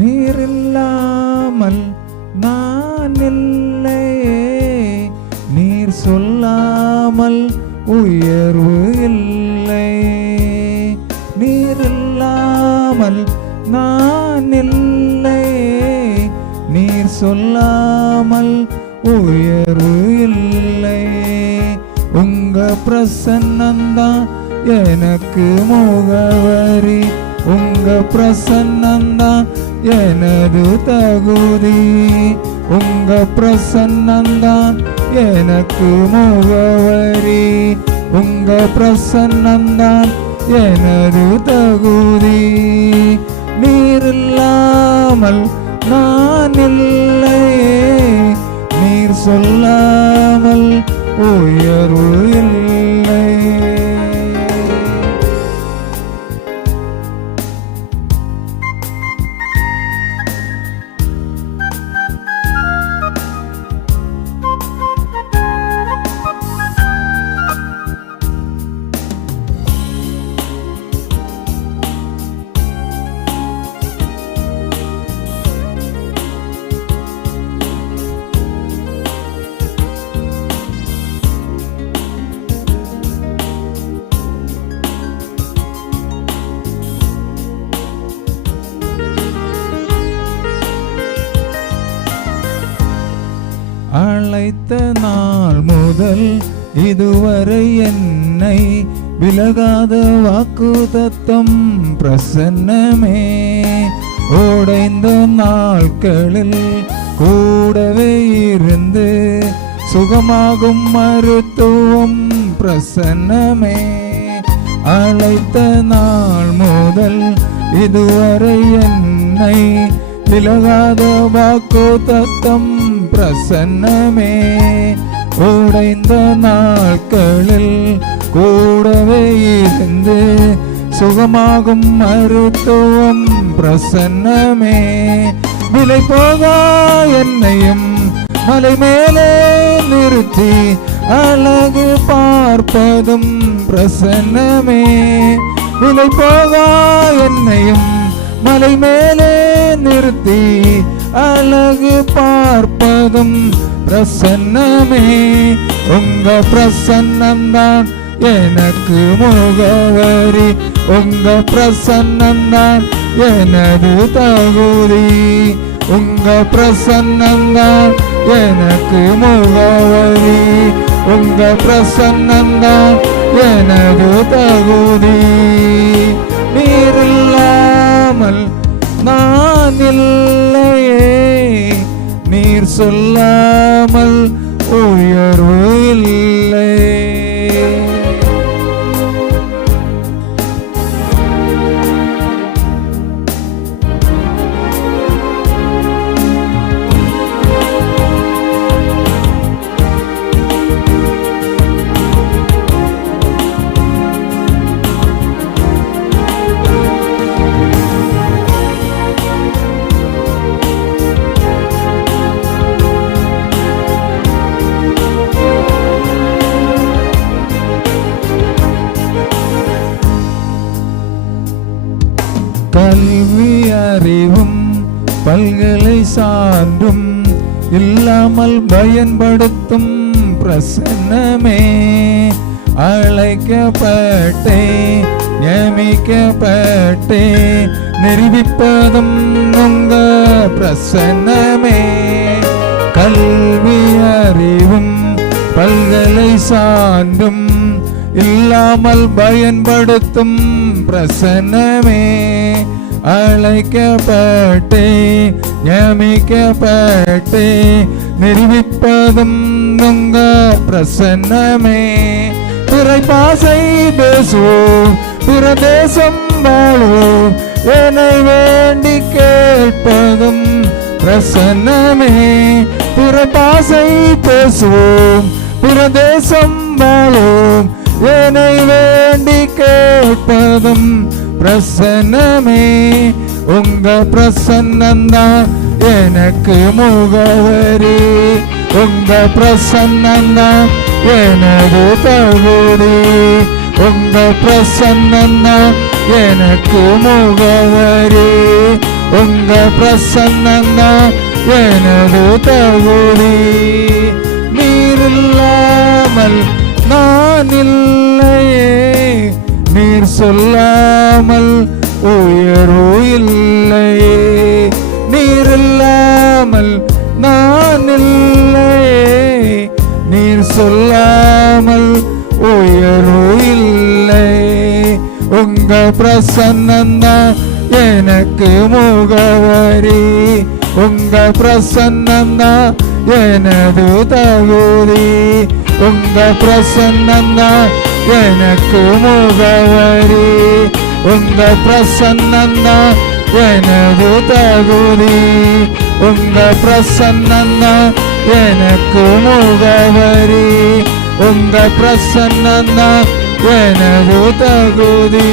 நீர் இல்லாமல் நான் இல்லையே, நீர் சொல்லாமல் உயர்வு இல்லை. நீர் இல்லாமல் நான் இல்லையே, நீர் சொல்லாமல் உயர்வு இல்லை. உங்க பிரசன்னந்தான் எனக்கு முகவரி, உங்க பிரசன்னந்தான் எனது தகுதி. உங்க பிரசன்னந்தான் எனக்கு முகவரி, உங்க பிரசன்னந்தான் எனது தகுதி. நீர் இல்லாமல் நான் இல்லையே, நீர் சொல்லாமல் உயர்வு இல்லை. அழைத்த நாள் முதல் இதுவரை என்னை விலகாத வாக்குத்தத்தம் பிரசன்னமே. உடைந்த நாட்களில் கூடவே இருந்து சுகமாகும் மருத்துவம் பிரசன்னமே. அழைத்த நாள் முதல் இதுவரை என்னை விலகாத வாக்குத்தத்தம் பிரசன்னமே. உடைந்த நாட்களில் கூடவே இருந்து சுகமாகும் மருத்துவம் பிரசன்னமே. விலை போகா என்னையும் மலை மேலே நிறுத்தி அழகு பார்ப்பதும் பிரசன்னமே. விலை போகா என்னையும் மலை மேலே நிறுத்தி அழகு பார்ப்பதும் பிரசன்னமே. உங்க பிரசன்னந்தான் எனக்கு முகவரி, உங்க பிரசன்னந்தான் எனது தகுதி. உங்க பிரசன்னந்தான் எனக்கு முகவரி, உங்க பிரசன்னந்தான் எனது தகுதி. நீர் இல்லாமல் நான் இல்லையே, நீர் சொல்லாமல் உயர்வு இல்லை. கல்வி அறிவும் பல்கலை சான்றும் இல்லாமல் பயன்படுத்தும் பிரசன்னமே. அழைக்கப்பட்டே நியமிக்கப்பட்டே நிரூபிப்பதும் உங்க பிரசன்னமே. கல்வி அறிவும் பல்கலை சான்றும் இல்லாமல் பயன்படுத்தும் பிரசன்னமே. அழைக்கப்பட்டே நியமிக்கப்பட்டே நிரூபிப்பதும் உங்க பிரசன்னமே. பிறை பாசை பேசுவோம், பிற தேசம் வாழுவோம், என்னை வேண்டி கேட்பதும் பிரசன்னமே. பிற பாசை பேசுவோம், பிற தேசம் வாழுவோம், என்னை வேண்டி கேட்பதும் பிரசன்னமே. உங்க பிரசன்னந்தான் எனக்கு முகவரி, உங்க பிரசன்னந்தான் எனது தகுதி. உங்க பிரசன்னந்தான் எனக்கு முகவரி, உங்க பிரசன்னந்தான் எனது தகுதி. நீர் இல்லாமல் நான் இல்லையே, நீர் சொல்லாமல் உயர்வு இல்லையே. நீர் இல்லாமல் நான் இல்லையே, நீர் சொல்லாமல் உயர்வு இல்லை. உங்க பிரசன்னந்தான் எனக்கு முகவரி, உங்க பிரசன்னந்தான் எனது தகுதி. உங்க பிரசன்னந்தான் எனக்கு முகவரி, உங்க பிரசன்னந்தான் எனது தகுதி. உங்க பிரசன்னந்தான் எனக்கு முகவரி, உங்க பிரசன்னந்தான் எனது தகுதி.